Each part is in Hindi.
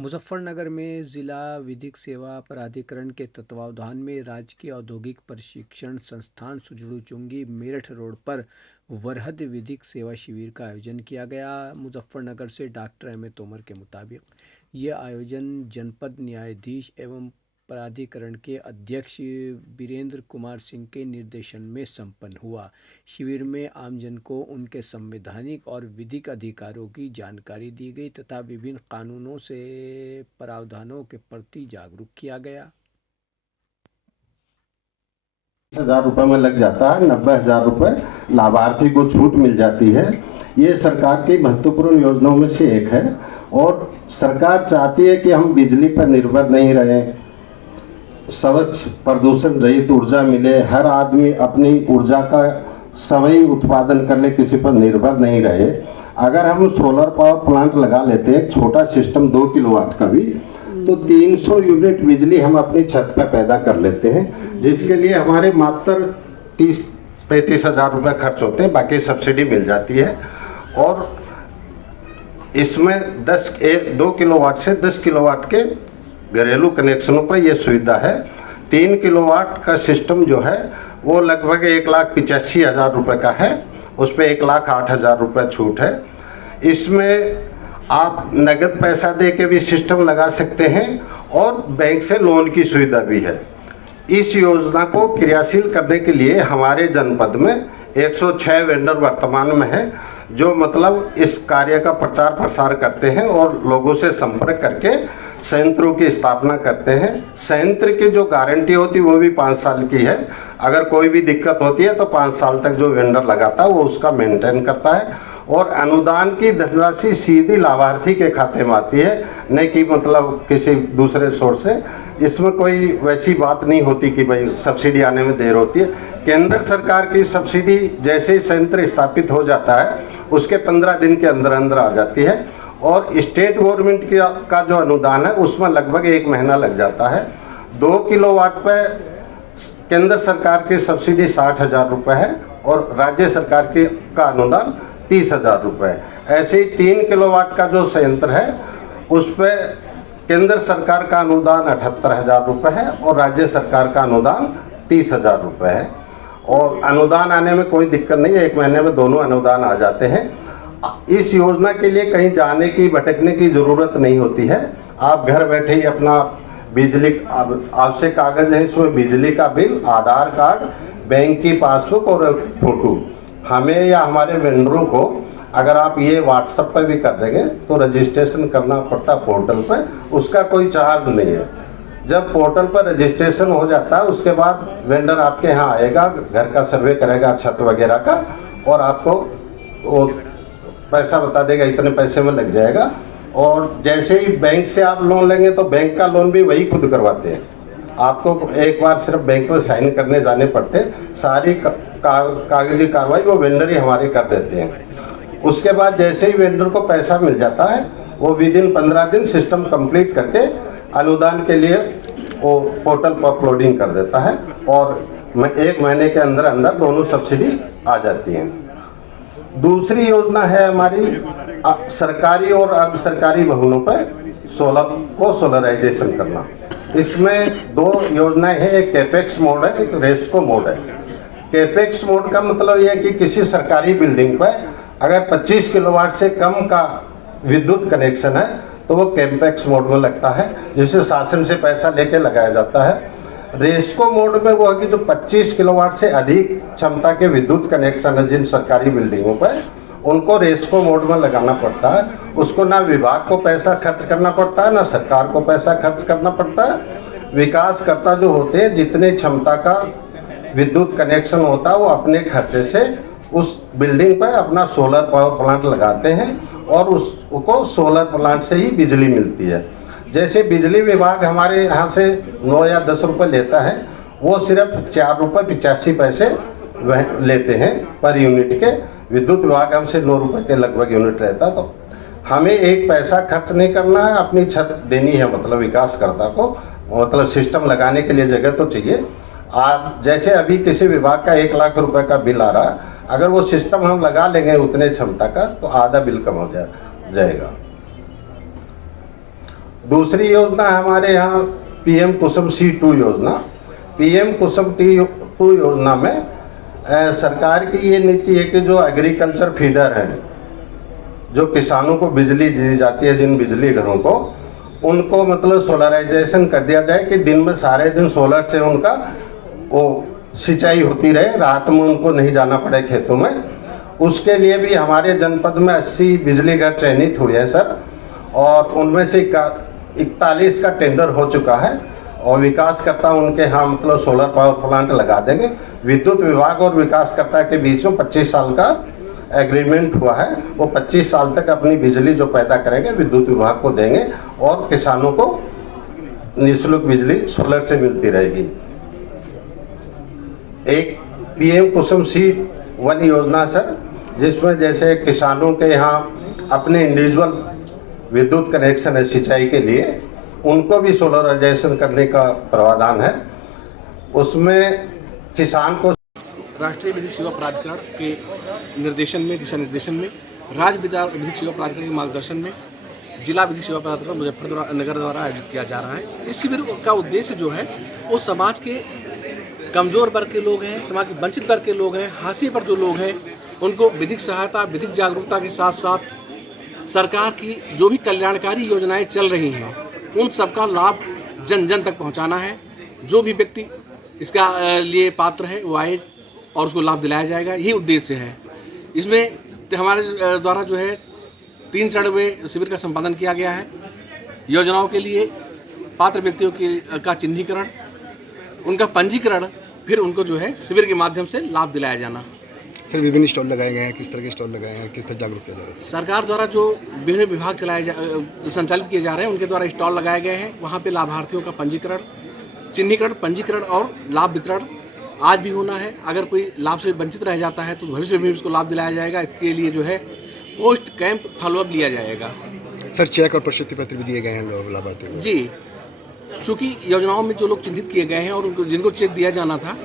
मुजफ्फरनगर में जिला विधिक सेवा प्राधिकरण के तत्वावधान में राजकीय औद्योगिक प्रशिक्षण संस्थान सुजड़ू चुंगी मेरठ रोड पर वरहद विधिक सेवा शिविर का आयोजन किया गया। मुजफ्फरनगर से डॉक्टर एम ए तोमर के मुताबिक यह आयोजन जनपद न्यायाधीश एवं प्राधिकरण के अध्यक्ष वीरेंद्र कुमार सिंह के निर्देशन में संपन्न हुआ। शिविर में आमजन को उनके संवैधानिक और विधिक अधिकारों की जानकारी दी गई तथा विभिन्न कानूनों से प्रावधानों के प्रति जागरूक किया गया। 10,000 रुपये में लग जाता है, 90,000 रुपये लाभार्थी को छूट मिल जाती है। ये सरकार की महत्वपूर्ण योजनाओं में से एक है और सरकार चाहती है कि हम बिजली पर निर्भर नहीं रहें, स्वच्छ प्रदूषण रहित ऊर्जा मिले, हर आदमी अपनी ऊर्जा का स्वयं उत्पादन कर ले, किसी पर निर्भर नहीं रहे। अगर हम सोलर पावर प्लांट लगा लेते हैं, छोटा सिस्टम 2 किलोवाट का भी, तो 300 यूनिट बिजली हम अपनी छत पर पैदा कर लेते हैं, जिसके लिए हमारे मात्र 30-35 हज़ार रुपये खर्च होते हैं, बाकी सब्सिडी मिल जाती है। और इसमें 2 किलोवाट से 10 किलोवाट के घरेलू कनेक्शनों पर यह सुविधा है। 3 किलोवाट का सिस्टम जो है वो लगभग 1,85,000 रुपये का है, उस पर 1,08,000 रुपये छूट है। इसमें आप नगद पैसा दे के भी सिस्टम लगा सकते हैं और बैंक से लोन की सुविधा भी है। इस योजना को क्रियाशील करने के लिए हमारे जनपद में 106 वेंडर वर्तमान में है, जो मतलब इस कार्य का प्रचार प्रसार करते हैं और लोगों से संपर्क करके संयंत्रों की स्थापना करते हैं। संयंत्र की जो गारंटी होती है वो भी 5 साल की है। अगर कोई भी दिक्कत होती है तो 5 साल तक जो वेंडर लगाता है वो उसका मेंटेन करता है और अनुदान की धनराशि सीधी लाभार्थी के खाते में आती है, नहीं कि मतलब किसी दूसरे सोर्स से। इसमें कोई वैसी बात नहीं होती कि भाई सब्सिडी आने में देर होती है। केंद्र सरकार की सब्सिडी जैसे ही संयंत्र स्थापित हो जाता है उसके 15 दिन के अंदर अंदर आ जाती है और स्टेट गवर्नमेंट का जो अनुदान है उसमें लगभग 1 महीना लग जाता है। 2 किलोवाट पे केंद्र सरकार की सब्सिडी 60,000 रुपये है और राज्य सरकार का अनुदान 30,000 रुपये है। ऐसे ही 3 किलोवाट का जो संयंत्र है उस पर केंद्र सरकार का अनुदान 78,000 रुपये है और राज्य सरकार का अनुदान 30,000 रुपये है। और अनुदान आने में कोई दिक्कत नहीं है, 1 महीने में दोनों अनुदान आ जाते हैं। इस योजना के लिए कहीं जाने की भटकने की ज़रूरत नहीं होती है। आप घर बैठे ही अपना बिजली आवश्यक कागज है, इसमें बिजली का बिल, आधार कार्ड, बैंक की पासबुक और फोटो, हमें या हमारे वेंडरों को अगर आप ये व्हाट्सएप पर भी कर देंगे तो रजिस्ट्रेशन करना पड़ता है पोर्टल पर, उसका कोई चार्ज नहीं है। जब पोर्टल पर रजिस्ट्रेशन हो जाता है उसके बाद वेंडर आपके यहाँ आएगा, घर का सर्वे करेगा छत वगैरह का और आपको वो पैसा बता देगा इतने पैसे में लग जाएगा। और जैसे ही बैंक से आप लोन लेंगे तो बैंक का लोन भी वही खुद करवाते हैं, आपको एक बार सिर्फ बैंक में साइन करने जाने पड़ते, सारी कागजी कार्रवाई वो वेंडर ही हमारे कर देते हैं। उसके बाद जैसे ही वेंडर को पैसा मिल जाता है वो विदिन 15 दिन सिस्टम कंप्लीट करके अनुदान के लिए वो पोर्टल पर अपलोडिंग कर देता है और 1 महीने के अंदर अंदर दोनों सब्सिडी आ जाती हैं। दूसरी योजना है हमारी सरकारी और अर्ध सरकारी भवनों पर सोलराइजेशन करना। इसमें 2 योजनाएं हैं, एक कैपेक्स मोड है, एक रेस्को मोड है। कैपेक्स मोड का मतलब यह है कि किसी सरकारी बिल्डिंग पर अगर 25 किलोवाट से कम का विद्युत कनेक्शन है तो वो कैपेक्स मोड में लगता है, जिसे शासन से पैसा लेके लगाया जाता है। रेस्को मोड में वो है कि जो 25 किलोवाट से अधिक क्षमता के विद्युत कनेक्शन है जिन सरकारी बिल्डिंगों पर, उनको रेस्को मोड में लगाना पड़ता है। उसको ना विभाग को पैसा खर्च करना पड़ता है ना सरकार को पैसा खर्च करना पड़ता है। विकासकर्ता जो होते हैं जितने क्षमता का विद्युत कनेक्शन होता है वो अपने खर्चे से उस बिल्डिंग पर अपना सोलर पावर प्लांट लगाते हैं और उसको सोलर प्लांट से ही बिजली मिलती है। जैसे बिजली विभाग हमारे यहाँ से 9 या 10 रुपये लेता है, वो सिर्फ 4 रुपये 85 पैसे लेते हैं पर यूनिट के। विद्युत विभाग हमसे 9 रुपये के लगभग यूनिट लेता है। तो हमें 1 पैसा खर्च नहीं करना है, अपनी छत देनी है मतलब विकासकर्ता को, मतलब सिस्टम लगाने के लिए जगह तो चाहिए। आप जैसे अभी किसी विभाग का 1 लाख रुपए का बिल आ रहा है, अगर वो सिस्टम हम लगा लेंगे उतने क्षमता का तो आधा बिल कम हो जाएगा। दूसरी योजना है हमारे यहाँ पीएम कुसुम C2 योजना। पीएम कुसुम T2 योजना में सरकार की ये नीति है कि जो एग्रीकल्चर फीडर है, जो किसानों को बिजली दी जाती है, जिन बिजली घरों को, उनको मतलब सोलराइजेशन कर दिया जाए कि दिन में सारे दिन सोलर से उनका वो सिंचाई होती रहे, रात में उनको नहीं जाना पड़े खेतों में। उसके लिए भी हमारे जनपद में 80 बिजली घर चयनित हुए हैं सर, और उनमें से 41 का टेंडर हो चुका है और विकासकर्ता उनके यहाँ मतलब सोलर पावर प्लांट लगा देंगे। विद्युत विभाग और विकासकर्ता के बीच में 25 साल का एग्रीमेंट हुआ है। वो 25 साल तक अपनी बिजली जो पैदा करेंगे विद्युत विभाग को देंगे और किसानों को निःशुल्क बिजली सोलर से मिलती रहेगी। एक पीएम कुसुम C1 योजना सर, जिसमें जैसे किसानों के यहाँ अपने इंडिविजुअल विद्युत कनेक्शन है सिंचाई के लिए, उनको भी सोलराइजेशन करने का प्रावधान है। उसमें किसान को राष्ट्रीय विधिक सेवा प्राधिकरण के निर्देशन में, दिशा निर्देशन में, राज्य विधिक सेवा प्राधिकरण के मार्गदर्शन में जिला विधिक सेवा प्राधिकरण मुजफ्फरनगर द्वारा आयोजित किया जा रहा है। इस शिविर का उद्देश्य जो है वो समाज के कमज़ोर वर्ग के लोग हैं, समाज के वंचित वर्ग के लोग हैं, हाशिए पर जो लोग हैं, उनको विधिक सहायता, विधिक जागरूकता के साथ साथ सरकार की जो भी कल्याणकारी योजनाएं चल रही हैं उन सबका लाभ जन जन तक पहुंचाना है। जो भी व्यक्ति इसका लिए पात्र है वो आए और उसको लाभ दिलाया जाएगा, यही उद्देश्य है। इसमें हमारे द्वारा जो है 3 चरण में शिविर का संपादन किया गया है। योजनाओं के लिए पात्र व्यक्तियों का चिन्हीकरण, उनका पंजीकरण, फिर उनको जो है शिविर के माध्यम से लाभ दिलाया जाना। फिर विभिन्न स्टॉल लगाए गए हैं, किस तरह के स्टॉल लगाए हैं, किस तरह जागरूक किया जा रहा है? सरकार द्वारा जो विभिन्न विभाग संचालित किए जा रहे हैं उनके द्वारा स्टॉल लगाए गए हैं। वहाँ पे लाभार्थियों का पंजीकरण, चिन्हीकरण, पंजीकरण और लाभ वितरण आज भी होना है। अगर कोई लाभ से वंचित रह जाता है तो भविष्य में भी उसको लाभ दिलाया जाएगा। इसके लिए जो है पोस्ट कैंप फॉलोअप लिया जाएगा। सर, चेक और प्रशस्ति पत्र भी दिए गए हैं लाभार्थियों को? जी, चूँकि योजनाओं में जो लोग चिन्हित किए गए हैं और उनको जिनको चेक दिया जाना था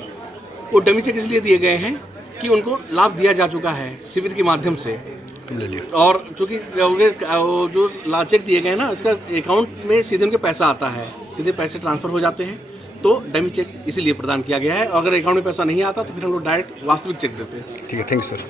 वो डमी चेक इसलिए दिए गए हैं कि उनको लाभ दिया जा चुका है शिविर के माध्यम से। और चूँकि जो चेक दिए गए हैं ना, इसका अकाउंट में सीधे उनके पैसा आता है, सीधे पैसे ट्रांसफ़र हो जाते हैं, तो डमी चेक इसीलिए प्रदान किया गया है। और अगर अकाउंट में पैसा नहीं आता तो फिर हम लोग डायरेक्ट वास्तविक चेक देते हैं। ठीक है, थैंक यू सर।